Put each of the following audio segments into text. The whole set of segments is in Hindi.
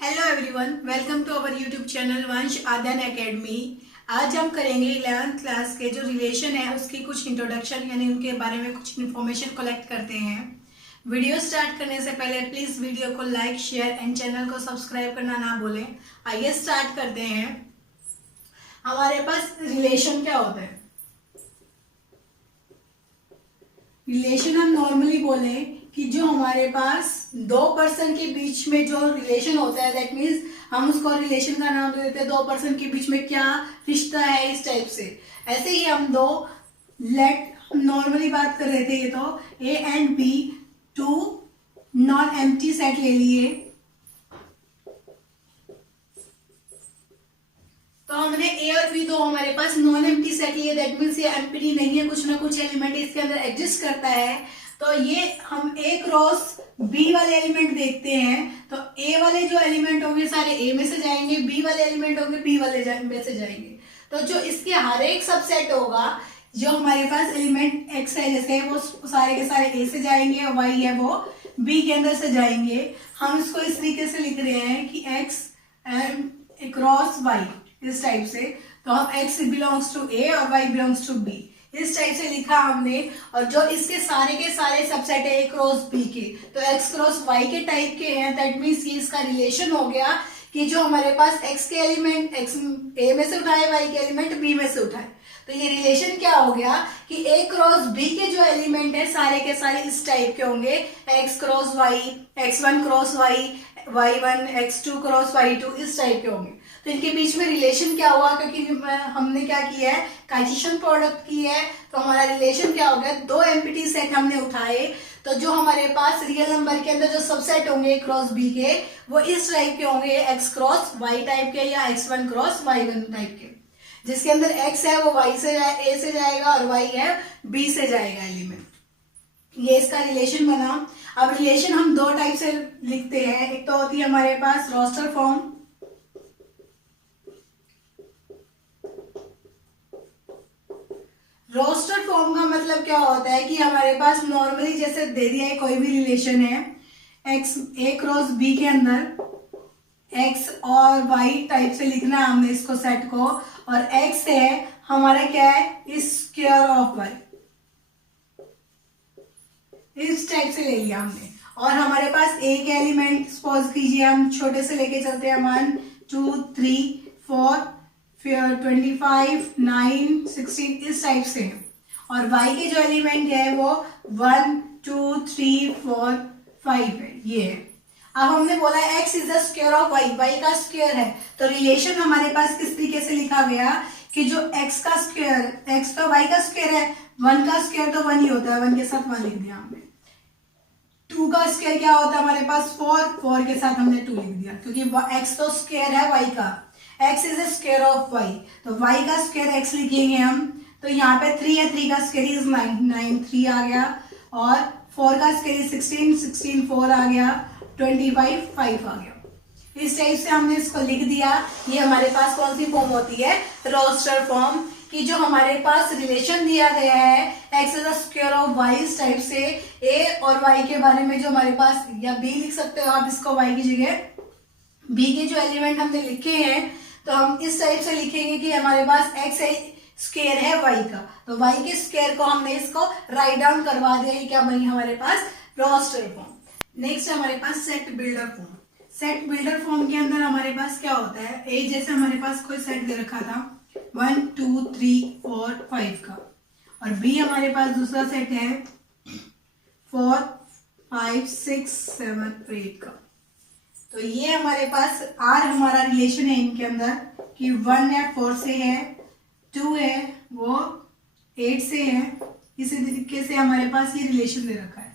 Hello everyone, welcome to our YouTube channel Vansh Aadyan academy. आज हम करेंगे 11th क्लास के जो रिलेशन है उसकी कुछ इंट्रोडक्शन यानी उनके बारे में कुछ इन्फॉर्मेशन कलेक्ट करते हैं। वीडियो स्टार्ट करने से पहले प्लीज वीडियो को लाइक शेयर एंड चैनल को सब्सक्राइब करना ना भूलें। आइए स्टार्ट करते हैं। हमारे पास रिलेशन क्या होता है? रिलेशन हम नॉर्मली बोले कि जो हमारे पास दो पर्सन के बीच में जो रिलेशन होता है, दैट मीन्स हम उसको रिलेशन का नाम दे देते हैं। दो पर्सन के बीच में क्या रिश्ता है, इस टाइप से। ऐसे ही हम दो नॉर्मली बात कर रहे थे, ये तो A and B two non empty set ले लिए। तो हमने ए और बी दो हमारे पास नॉन एम्प्टी सेट लिए, दैट मीन्स ये एम्प्टी नहीं है, कुछ ना कुछ एलिमेंट इसके अंदर एग्जिस्ट करता है। तो ये हम ए क्रॉस बी वाले एलिमेंट देखते हैं, तो ए वाले जो एलिमेंट होंगे सारे ए में से जाएंगे, बी वाले एलिमेंट होंगे बी वाले में से जाएंगे। तो जो इसके हर एक सबसेट होगा, जो हमारे पास एलिमेंट एक्स है जैसे, वो सारे के सारे ए से जाएंगे और वाई है वो बी के अंदर से जाएंगे। हम इसको इस तरीके से लिख रहे हैं कि एक्स एंड क्रॉस वाई, इस टाइप से। तो हम एक्स बिलोंग्स टू ए और वाई बिलोंग्स टू बी, इस टाइप से लिखा हमने। और जो इसके सारे के सारे सबसेट है ए क्रॉस बी के, तो एक्स क्रॉस वाई के टाइप के हैं। दैट मीन्स कि इसका रिलेशन हो गया कि जो हमारे पास एक्स के एलिमेंट एक्स ए में से उठाए, वाई के एलिमेंट बी में से उठाए। तो ये रिलेशन क्या हो गया कि ए क्रॉस बी के जो एलिमेंट है सारे के सारे इस टाइप के होंगे, X cross Y, X one cross Y, Y one, X two cross Y two, इस टाइप के होंगे। तो इनके बीच में रिलेशन क्या हुआ, क्योंकि हमने क्या किया है, कार्टेशियन प्रोडक्ट की है। तो हमारा रिलेशन क्या हो गया, दो एम्प्टी सेट हमने उठाए। तो जो हमारे पास रियल नंबर के अंदर जो सबसेट होंगे क्रॉस बी के, वो इस टाइप के होंगे, एक्स क्रॉस वाई टाइप के या X one cross Y one type के। जिसके अंदर एक्स है वो वाई से ए से जाएगा और वाई है बी से जाएगा एलिमेंट। ये इसका रिलेशन बना। अब रिलेशन हम दो टाइप से लिखते हैं। एक तो होती है हमारे पास रोस्टर फॉर्म। रोस्टर फॉर्म का मतलब क्या होता है कि हमारे पास नॉर्मली जैसे दे दिया है कोई भी रिलेशन है, एक्स ए क्रॉस बी के अंदर एक्स और वाई टाइप से लिखना है हमने इसको सेट को। और एक्स है हमारा क्या है, स्क्वायर ऑफ वाई, इस टाइप से ले लिया हमने। और हमारे पास एक एलिमेंट सपोज कीजिए, हम छोटे से लेके चलते हैं, 1 2 3 4 फिर 25 9 16, इस टाइप से है। और y के जो एलिमेंट है वो 1 2 3 4 5 है, ये है। अब हमने बोला x is the square of y, y का स्क्वायर है। तो रिलेशन हमारे पास किस तरीके से लिखा गया कि जो x का स्क्वायर, x तो y का स्क्वायर है, 1 का स्क्वायर तो 1 ही होता है, 1 के साथ 1 लिख दिया हमने। 2 का स्क्वायर क्या होता है हमारे पास, 4 के साथ हमने 2 लिख दिया, क्योंकि x तो स्क्वायर है y का, x is the square of y। तो y का स्क्वायर x लिखेंगे हम। तो यहाँ पे 3 है, 3 का स्क्वायर इज 9 3 आ गया। और 4 का स्क्वायर इज 16 4 आ गया, 25 5 आ गया। इस टाइप से हमने इसको लिख दिया। ये हमारे पास कौन सी फॉर्म होती है, रोस्टर फॉर्म, कि जो हमारे पास रिलेशन दिया गया है x is the square of y, इस टाइप से a और y के बारे में जो हमारे पास, या b लिख सकते हो आप इसको y की जगह, b के जो एलिमेंट हमने लिखे हैं तो हम इस टाइप से लिखेंगे कि हमारे पास x है, स्क्वायर है y का। तो y के स्क्वायर को हमने इसको राइट डाउन करवा दिया। ये क्या बनी हमारे पास, रोस्टर फॉर्म। नेक्स्ट हमारे पास set builder form. Set builder form के अंदर हमारे पास क्या होता है, ए जैसे हमारे पास कोई सेट दे रखा था 1 2 3 4 5 का, और बी हमारे पास दूसरा सेट है 4 5 6 7 8 का। तो ये हमारे पास आर हमारा रिलेशन है इनके अंदर कि 1 है 4 से है, 2 है वो 8 से है। इसी तरीके से हमारे पास ये रिलेशन दे रखा है।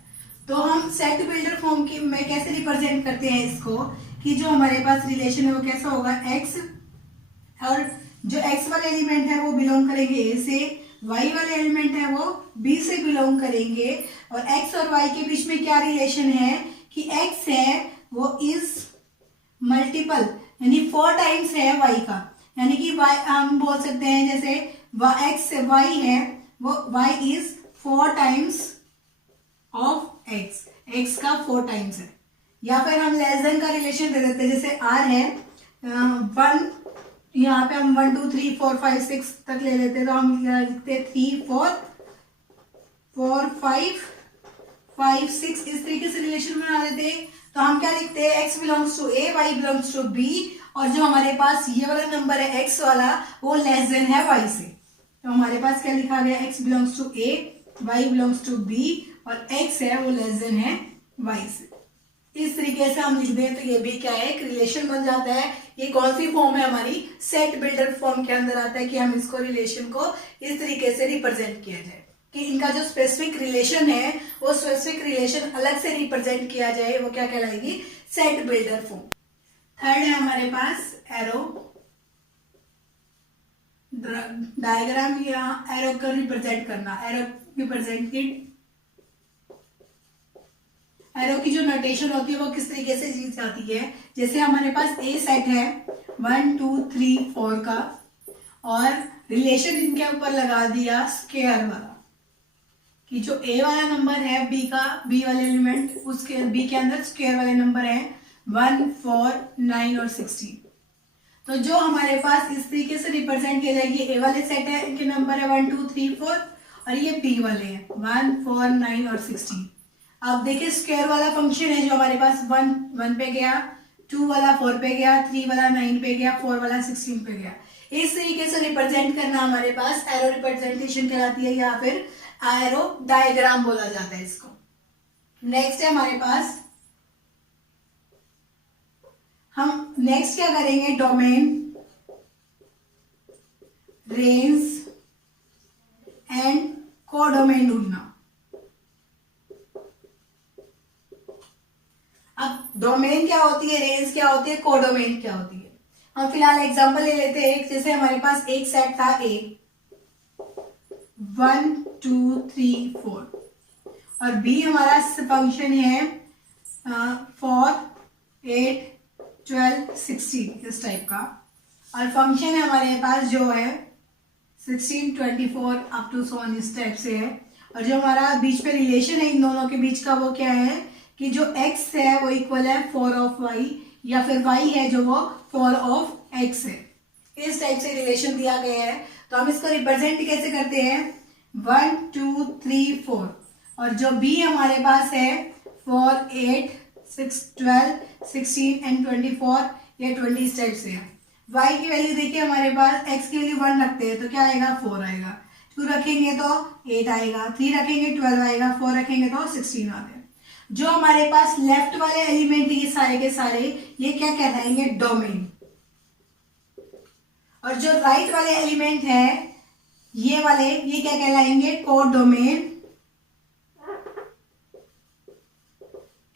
तो हम सेट बिल्डर फॉर्म की में कैसे रिप्रेजेंट करते हैं इसको, कि जो हमारे पास रिलेशन है वो कैसा होगा, एक्स और जो एक्स वाले एलिमेंट है वो बिलोंग करेंगे ए से, वाई वाले एलिमेंट है वो बी से बिलोंग करेंगे। और एक्स और वाई के बीच में क्या रिलेशन है कि एक्स है वो इज मल्टीपल, यानी 4 टाइम्स है y का, यानी कि y हम बोल सकते हैं जैसे x से y है वो y is 4 times of x, x का 4 टाइम्स है। या फिर हम लेस देन का रिलेशन दे देते हैं, जैसे आर है 1, यहाँ पे हम 1 2 3 4 5 6 तक ले लेते हैं, तो हम लिखते 3 4 4 5 5 6 इस तरीके से रिलेशन बना देते हैं। तो हम क्या लिखते हैं, x belongs to a, y belongs to b, और जो हमारे पास ये वाला नंबर है x वाला वो लेस देन है y से। तो हमारे पास क्या लिखा गया, x belongs to a, y belongs to b, और x है वो लेस देन है y से। इस तरीके से हम लिख दें तो ये भी क्या है, एक रिलेशन बन जाता है। ये कौन सी फॉर्म है हमारी, सेट बिल्डर फॉर्म के अंदर आता है कि हम इसको रिलेशन को इस तरीके से रिप्रेजेंट किया जाए कि इनका जो स्पेसिफिक रिलेशन है वो स्पेसिफिक रिलेशन अलग से रिप्रेजेंट किया जाए, वो क्या कहलाएगी, सेट बिल्डर फॉर्म। थर्ड है हमारे पास एरो डायग्राम, या एरो को रिप्रेजेंट करना। एरो की जो नोटेशन होती है वो किस तरीके से दी जाती है, जैसे हमारे पास ए सेट है 1 2 3 4 का, और रिलेशन इनके ऊपर लगा दिया स्क्वायर वाला, कि जो ए वाला नंबर है बी का, बी वाले एलिमेंट उसके बी के अंदर स्क्वायर वाले नंबर है 1 4 9 और 16। तो जो हमारे पास इस तरीके से रिप्रेजेंट किया जाएगी, ए वाले सेट है इनके नंबर है 1 2 3 4, और ये बी वाले हैं 1 4 9 और 16। अब देखिए स्क्वायर वाला फंक्शन है जो हमारे पास 1 1 पे गया, 2 वाला 4 पे गया, 3 वाला 9 पे गया, 4 वाला 16 पे गया। इस तरीके से रिप्रेजेंट करना हमारे पास एरो रिप्रेजेंटेशन कहलाती है, या फिर एरो डायग्राम बोला जाता है इसको। नेक्स्ट है हमारे पास, हम नेक्स्ट क्या करेंगे, डोमेन, रेंज एंड कोडोमेन ढूंढना। अब डोमेन क्या होती है, रेंज क्या होती है, कोडोमेन क्या होती है। हम फिलहाल एग्जांपल ले लेते हैं, एक जैसे हमारे पास एक सेट था ए 1 2 3 4, और बी हमारा फंक्शन है 4 8 12 16 इस टाइप का, और फंक्शन है हमारे पास जो है 16 24 अप टू सो ऑन इस टाइप से है। और जो हमारा बीच पे रिलेशन है इन दोनों के बीच का वो क्या है कि जो x है वो इक्वल है 4 ऑफ y, या फिर y है जो वो 4 ऑफ x है। इस टाइप से रिलेशन दिया गया है। तो हम इसको रिप्रेजेंट कैसे करते हैं, 1 2 3 4, और जो b हमारे पास है 4 8 6 12 16 एंड 24, ये 20 इस टाइप से है। y की वैल्यू देखिए हमारे पास, x की वैल्यू 1 रखते हैं तो क्या आएगा 4 आएगा, 2 रखेंगे तो 8 आएगा, 3 रखेंगे 12 आएगा, 4 रखेंगे तो 16 आते हैं। जो हमारे पास लेफ्ट वाले एलिमेंट ये सारे के सारे ये क्या कहलाएंगे, डोमेन, और जो राइट वाले एलिमेंट है ये वाले ये क्या कहलाएंगे, कोडोमेन।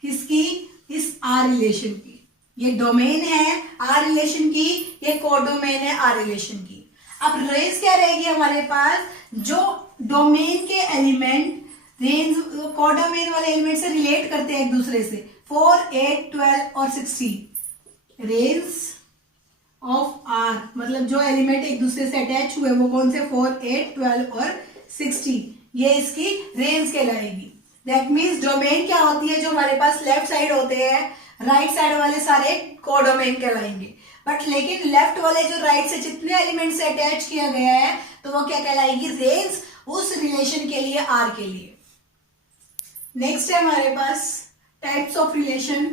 किसकी, इस आर रिलेशन की। ये डोमेन है आर रिलेशन की, ये कोडोमेन है आर रिलेशन की। अब रेंज क्या रहेगी हमारे पास, जो डोमेन के एलिमेंट रेंज कोडोमेन वाले एलिमेंट से रिलेट करते हैं एक दूसरे से, 4 8 12 और 16। रेंज ऑफ आर मतलब जो एलिमेंट एक दूसरे से अटैच हुए वो कौन से, 4 8 12 और 16, ये इसकी रेंज कहलाएगी। दैट मीन्स डोमेन क्या होती है, जो हमारे पास लेफ्ट साइड होते हैं, राइट साइड वाले सारे कोडोमेन कहलाएंगे, बट लेकिन लेफ्ट वाले जो राइट से जितने एलिमेंट से अटैच किया गया है तो वो क्या कहलाएगी, रेंज, उस रिलेशन के लिए, आर के लिए। नेक्स्ट है हमारे पास types of relation.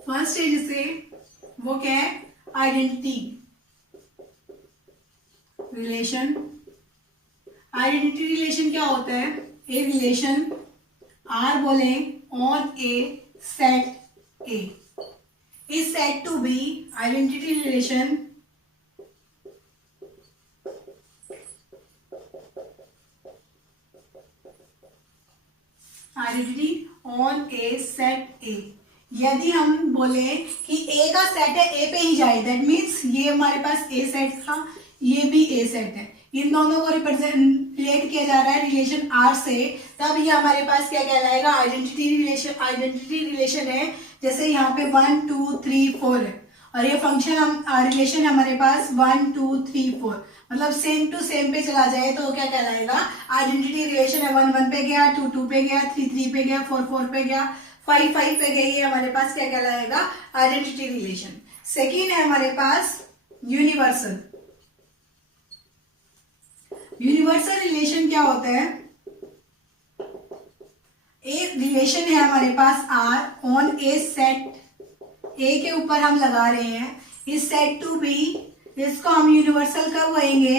First stage से वो क्या है, आइडेंटिटी रिलेशन। आइडेंटिटी रिलेशन क्या होता है, ए रिलेशन आर बोले on A set A is said to be identity relation identity on a set A। यदि हम बोले कि A का सेट है A पे ही जाए, दैट मीन्स ये हमारे पास A सेट था, ये भी A सेट है, इन दोनों को रिलेट किया जा रहा है रिलेशन R से, तब ये हमारे पास क्या कहलाएगा, आइडेंटिटी रिलेशन। आइडेंटिटी रिलेशन है, जैसे यहाँ पे 1 2 3 4 है, और ये फंक्शन हम रिलेशन हमारे पास 1 2 3 4, मतलब सेम टू सेम पे चला जाए तो क्या कहलाएगा, आइडेंटिटी रिलेशन है। 1 1 पे गया, 2 2 पे गया, 3 3 पे गया, 4 4 पे गया, 5 5 पे गई, ये हमारे पास क्या कहलाएगा, आइडेंटिटी रिलेशन। सेकेंड है हमारे पास यूनिवर्सल। यूनिवर्सल रिलेशन क्या होता है, एक रिलेशन है हमारे पास are on A set, A के ऊपर हम लगा रहे हैं इस सेट टू बी, इसको हम यूनिवर्सल कब कहेंगे,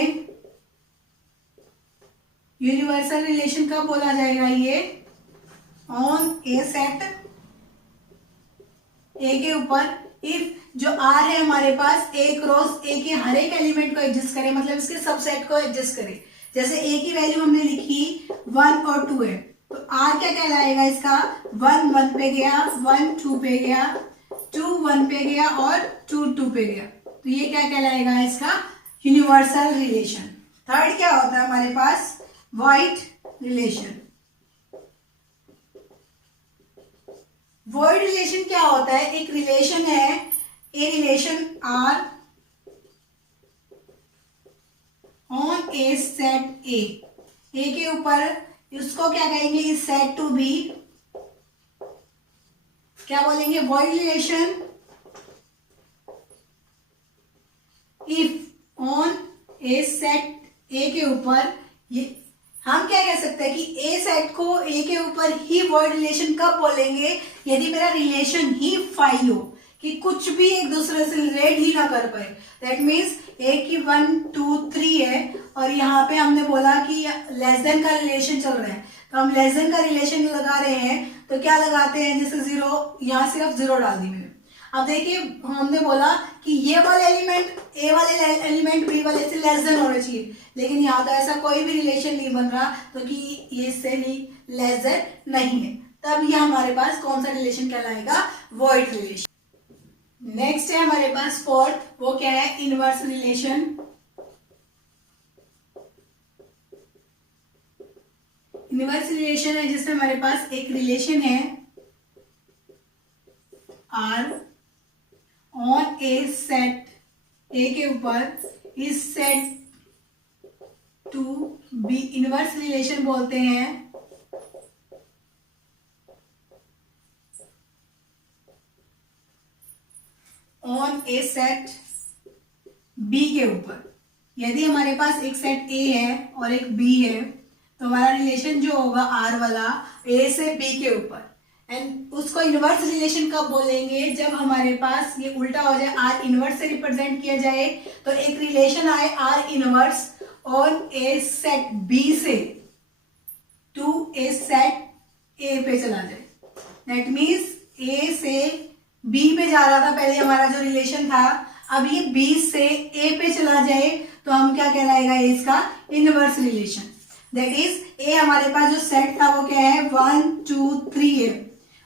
यूनिवर्सल रिलेशन कब बोला जाएगा, ये ऑन ए सेट, ए के ऊपर इफ जो आर है हमारे पास ए क्रॉस ए के हर एक एलिमेंट को एडजस्ट करे, मतलब इसके सबसेट को एडजस्ट करे। जैसे ए की वैल्यू हमने लिखी 1 और 2 है, तो आर क्या कहलाएगा इसका, 1 1 पे गया, 1 2 पे गया, 2 1 पे गया और 2 2 पे गया, तो ये क्या कहलाएगा इसका यूनिवर्सल रिलेशन। थर्ड क्या होता है हमारे पास, वॉइड रिलेशन। वॉइड रिलेशन क्या होता है, एक रिलेशन है, a relation R on A set A के ऊपर, इसको क्या कहेंगे, इस सेट टू बी क्या बोलेंगे, void relation if on A set A के ऊपर, ये हम क्या कह सकते हैं कि ए सेट को ए के ऊपर ही वॉइड रिलेशन कब बोलेंगे, यदि मेरा रिलेशन ही फाइल हो, कि कुछ भी एक दूसरे से रिलेट ही ना कर पाए। दैट मीन्स ए की 1 2 3 है और यहाँ पे हमने बोला कि लेस देन का रिलेशन चल रहा है, तो हम लेस देन का रिलेशन लगा रहे हैं, तो क्या लगाते हैं, जैसे 0, यहाँ सिर्फ 0 डाल दी मैंने। अब देखिए हमने बोला कि ये वाले एलिमेंट, ए वाले एलिमेंट बी वाले से लेस देन होने चाहिए, लेकिन यहाँ तो ऐसा कोई भी रिलेशन नहीं बन रहा, तो कि ये इससे भी लेस देन नहीं है, तब ये हमारे पास कौन सा रिलेशन कहलाएगा, वॉइड रिलेशन। नेक्स्ट है हमारे पास फोर्थ, वो क्या है, इनवर्स रिलेशन। इनवर्स रिलेशन है जिसमें हमारे पास एक रिलेशन है R on A set A के ऊपर, इस set to B, inverse relation बोलते हैं ऑन ए सेट बी के ऊपर। यदि हमारे पास एक सेट ए है और एक बी है, तो हमारा रिलेशन जो होगा आर वाला ए से बी के ऊपर, एंड उसको इनवर्स रिलेशन कब बोलेंगे, जब हमारे पास ये उल्टा हो जाए, आर इनवर्स से रिप्रेजेंट किया जाए, तो एक रिलेशन आए R inverse on A set B से टू ए सेट ए पे चला जाए। दैट मीन्स ए से बी पे जा रहा था पहले हमारा जो रिलेशन था, अब ये बी से ए पे चला जाए, तो हम क्या कहलाएगा, इसका inverse relation. That is a हमारे पास जो सेट था वो क्या है, 1 2 3 है,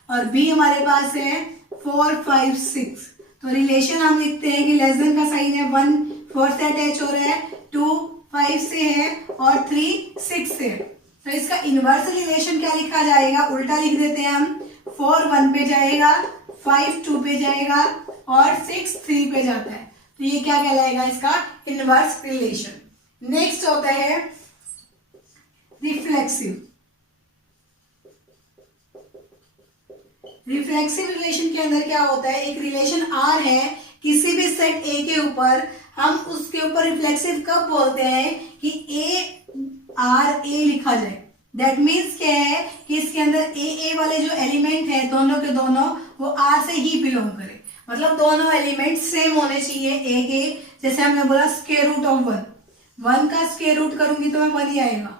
और बी हमारे पास है 4 5 6, तो रिलेशन हम लिखते हैं कि लेस देन का साइन है, 1 4 से अटैच हो रहा है, 2 5 से है और 3 6 से है, तो इसका इनवर्स रिलेशन क्या लिखा जाएगा, उल्टा लिख देते हैं हम, 4 1 पे जाएगा, 5 2 पे जाएगा और 6 3 पे जाता है, तो ये क्या कहलाएगा, इसका इनवर्स रिलेशन। नेक्स्ट होता है रिफ्लेक्सिव। रिफ्लेक्सिव रिलेशन के अंदर क्या होता है, एक रिलेशन आर है किसी भी सेट ए के ऊपर, हम उसके ऊपर रिफ्लेक्सिव कब बोलते हैं कि ए आर ए लिखा जाए। दैट मीन्स क्या है कि इसके अंदर ए वाले जो एलिमेंट है दोनों के दोनों वो आर से ही बिलोंग करे, मतलब दोनों एलिमेंट सेम होने चाहिए ए के। जैसे हमने बोला स्क्वायर रूट ऑफ 1 का स्क्वायर रूट करूंगी तो मैं 1 ही आएगा,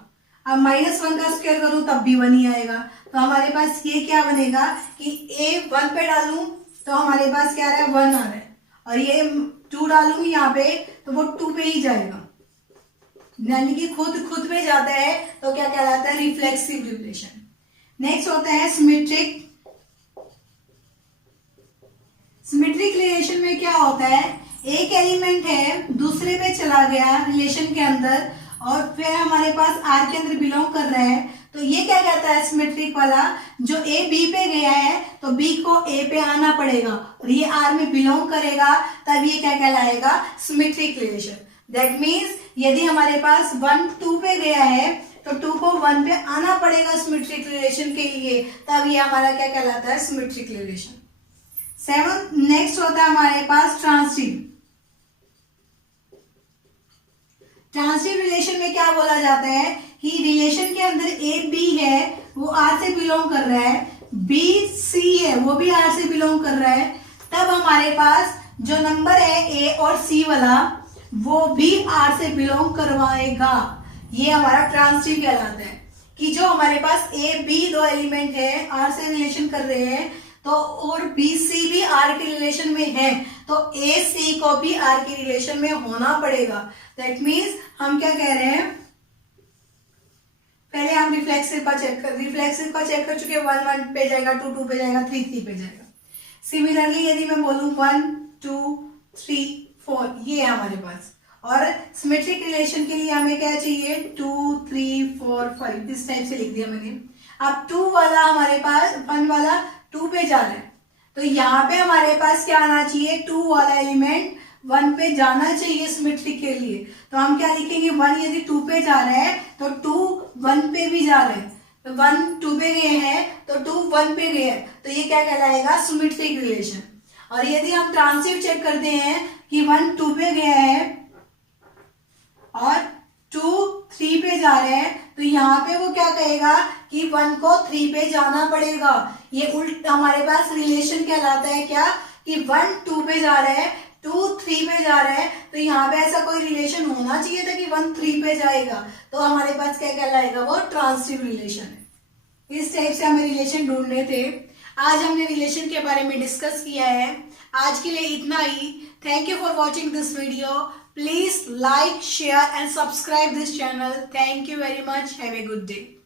अब -1 का स्क्वायर करूं तब भी 1 ही आएगा, तो हमारे पास ये क्या बनेगा कि ए 1 पे डालूं तो हमारे पास क्या आ रहा है, 1 आ रहा है, और ये 2 डालूंगी यहाँ पे तो वो 2 पे ही जाएगा, यानी कि खुद पे जाता है, तो क्या कहलाता है, रिफ्लेक्सिव रिलेशन। नेक्स्ट होता है सिमेट्रिक। सिमेट्रिक रिलेशन में क्या होता है, एक एलिमेंट है दूसरे पे चला गया रिलेशन के अंदर और फिर हमारे पास आर के अंदर बिलोंग कर रहा है, तो ये क्या कहता है सिमेट्रिक वाला, जो ए बी पे गया है तो बी को ए पे आना पड़ेगा और ये आर में बिलोंग करेगा, तब ये क्या कहलाएगा, सिमेट्रिक रिलेशन। दैट मीन्स यदि हमारे पास 1 2 पे गया है तो 2 को 1 पे आना पड़ेगा सिमेट्रिक रिलेशन के लिए, तब ये हमारा क्या कहलाता है, सिमेट्रिक रिलेशन। 7 नेक्स्ट होता है हमारे पास ट्रांसिटिव। ट्रांसिटिव रिलेशन में क्या बोला जाता है कि रिलेशन के अंदर ए बी है वो आर से बिलोंग कर रहा है, बी सी है वो भी आर से बिलोंग कर रहा है, तब हमारे पास जो नंबर है ए और सी वाला वो भी आर से बिलोंग करवाएगा। ये हमारा ट्रांसिटिव कहलाता है कि जो हमारे पास ए बी दो एलिमेंट है आर से रिलेशन कर रहे हैं तो और बी सी भी आर के रिलेशन में है तो ए सी को भी आर के रिलेशन में होना पड़ेगा। दैट मीन्स हम क्या कह रहे हैं, पहले हम रिफ्लेक्सिव का चेक कर चुके हैं। 1 1 पे जाएगा, 2 2 पे जाएगा, 3 3 पे जाएगा। सिमिलरली यदि मैं बोलूं 1 2 3 4 ये है हमारे पास, और सिमेट्रिक रिलेशन के लिए हमें क्या चाहिए 2 3 4 5 इस टाइप से लिख दिया मैंने। अब 2 वाला हमारे पास 1 वाला 2 पे जा रहा है तो यहाँ पे हमारे पास क्या आना चाहिए, 2 वाला एलिमेंट 1 पे जाना चाहिए सिमेट्रिक के लिए। तो हम क्या लिखेंगे, 1 यदि 2 पे जा रहा है तो 2 1 पे भी जा रहे हैं, तो 1 2 पे गए हैं तो 2 1 पे गए हैं, तो ये क्या कहलाएगा, सिमेट्रिक रिलेशन। और यदि हम ट्रांसिटिव चेक करते हैं कि 1 2 पे गया है और 2 3 पे जा रहे हैं तो यहाँ पे वो क्या कहेगा कि 1 को 3 पे जाना पड़ेगा। ये उल्ट हमारे पास रिलेशन कहलाता है क्या कि 1 2 पे जा रहा है 2 3 पे जा रहा है, तो यहाँ पे ऐसा कोई रिलेशन होना चाहिए था कि 1 3 पे जाएगा, तो हमारे पास क्या कहलाएगा, वो ट्रांसिटिव रिलेशन है। इस टाइप से हमें रिलेशन ढूंढने थे। आज हमने रिलेशन के बारे में डिस्कस किया है। आज के लिए इतना ही। Thank you for watching this video. Please like share and subscribe this channel. Thank you very much. Have a good day.